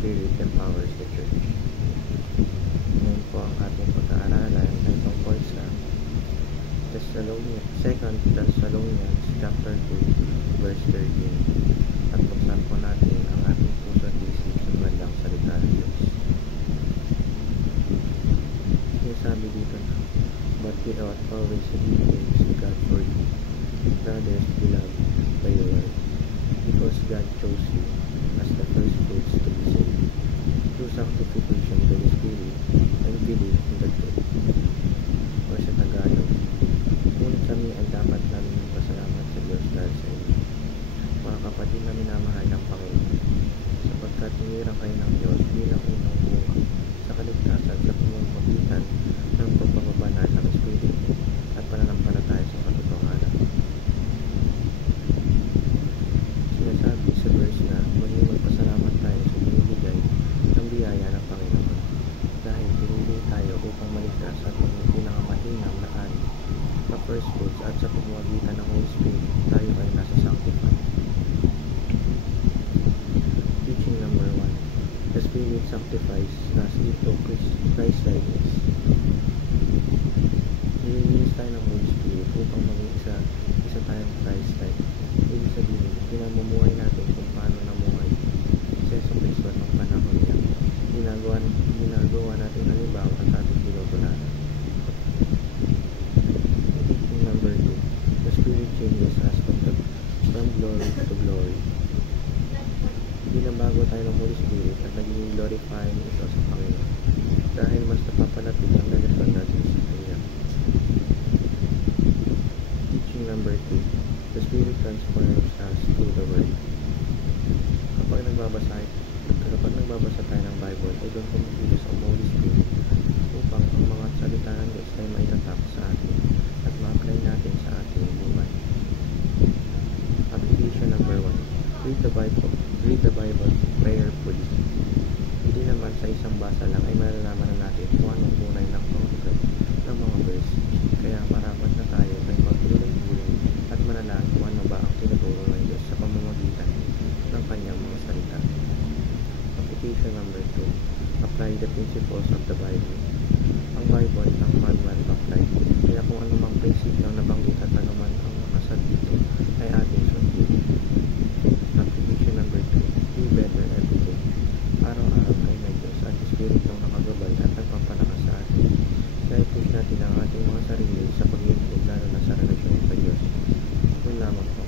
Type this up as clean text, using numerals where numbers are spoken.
Spirit empowers the church. Ngayon po ang ating pag-aaralan ay tungkol sa 2 Thessalonians chapter 2 verse 13 at buksan po natin ang ating puso at isip sa magandang salita ng Diyos. Sinasabi dito na, but we ought always to give thanks to God for you, brothers beloved by the Lord, because God chose you as the first fruits to be saved through sanctification by the Spirit and belief in the truth. O sa Tagalog, ngunit kami ay dapat namin magpasalamat sa Diyos dahil sa inyo, mga kapatid na minamahal ng Panginoon, sapagkat hinirang kayo ng Diyos bilang unang bunga sa kaligtasan sa pamamagitan ng pagpapabanal ng Espiritu at pananampalataya sa katotohanan. Sinasabi sa verse na maging magpasalamat tayo sa binibigay ng biyaya ng Panginoon dahil pinili tayo upang maligtas at maging pinakamahinam na ani na first fruits at sa pamamagitan ng Holy Spirit tayo ay nasa sanctified. Teaching number 1. The Spirit sanctifies us into Christ-likeness. Nilinis tayo ng Holy Spirit upang maging isa tayong Christ-like. Ibig sabihin, pinamumuhay natin kung paano namuhay si Yesu Cristo ng panahon niya. Ginagawa natin halimbawa at ating pinupulanan. Teaching number 2. The Spirit changes us from glory to glory. Binabago tayo ng Holy Spirit at naging glorifying ito sa Panginoon dahil mas napapalapit ang relasyon natin sa Kanya. Teaching number 2. The Spirit transforms us through the Word. Kapag nagbabasa tayo ng Bible, ay doon kumikilos ang Holy Spirit upang ang mga salita ng Diyos ay maitatak sa atin at ma-apply natin sa ating buhay. Application number 1. Read the Bible prayerfully. Hindi naman sa isang basa lang ay malalaman na natin kung anong tunay ng kahulugan ng mga verse. Kaya marapat na tayo ay magtuloy-tuloy at manalangin kung ano ba ang tinuturo ng Diyos sa pamamagitan ng kanyang mga salita. Application number 2. Apply the principles of the Bible. Ang Bible ang manual of life. Kaya kung anumang prinsipyo ang nabanggit at anuman ang nakasal dito ay ating sundin. Application number 3. Be better every day. Araw-araw ay may Diyos at Espiritu ang nakagabay at nagpapalakas sa atin. Kaya push natin ang ating mga sarili sa pag-iimprove lalo na sa relasyon sa Diyos. Yun lamang po.